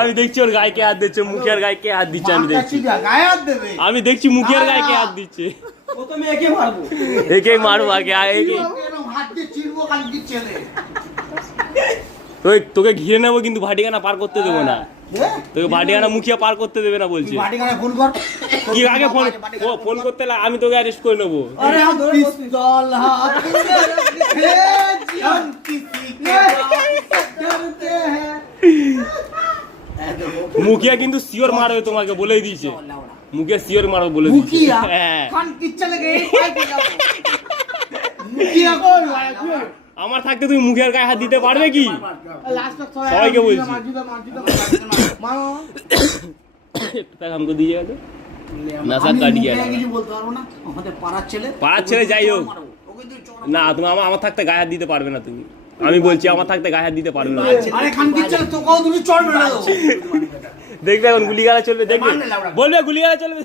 আমি দেখছি ওর গায়ে কে হাত দিচ্ছে, মুখিয়ার গায়ে কে হাত দিচ্ছে। আমি দেখছি মুখিয়ার গায়ে কে হাত দিচ্ছে। একে মারবো আগে। তোকে ঘিরে নেবো কিন্তু ভাটিখানা পার করতে দেবো না। তোকে ভাটিখানা মুখিয়া পার করতে দেবে না বলছি। কি আগে ফোন করতে আমি তোকে অ্যারেস্ট করে নেবো। মুখিয়া কিন্তু শিওর মারবে তোমাকে, বলেই দিয়েছে। মুখিয়া শিওর মারবে বলে দিয়েছে। হ্যাঁ আমার থাকতে তুমি মুখের গায়ে হাত দিতে পারবে কি? সবাইকে বলছি हमको दीजिएगा तो नशा काट गया পাড়ার ছেলে যাই হোক না, তুমি আমার থাকতে গায়ে হাত দিতে পারবে না। তুমি আমি বলছি আমার থাকতে গায়ে হাত দিতে পারবে না। দেখবে এখন গুলিগালা চলবে, দেখবে বলবে গুলিগালা চলবে।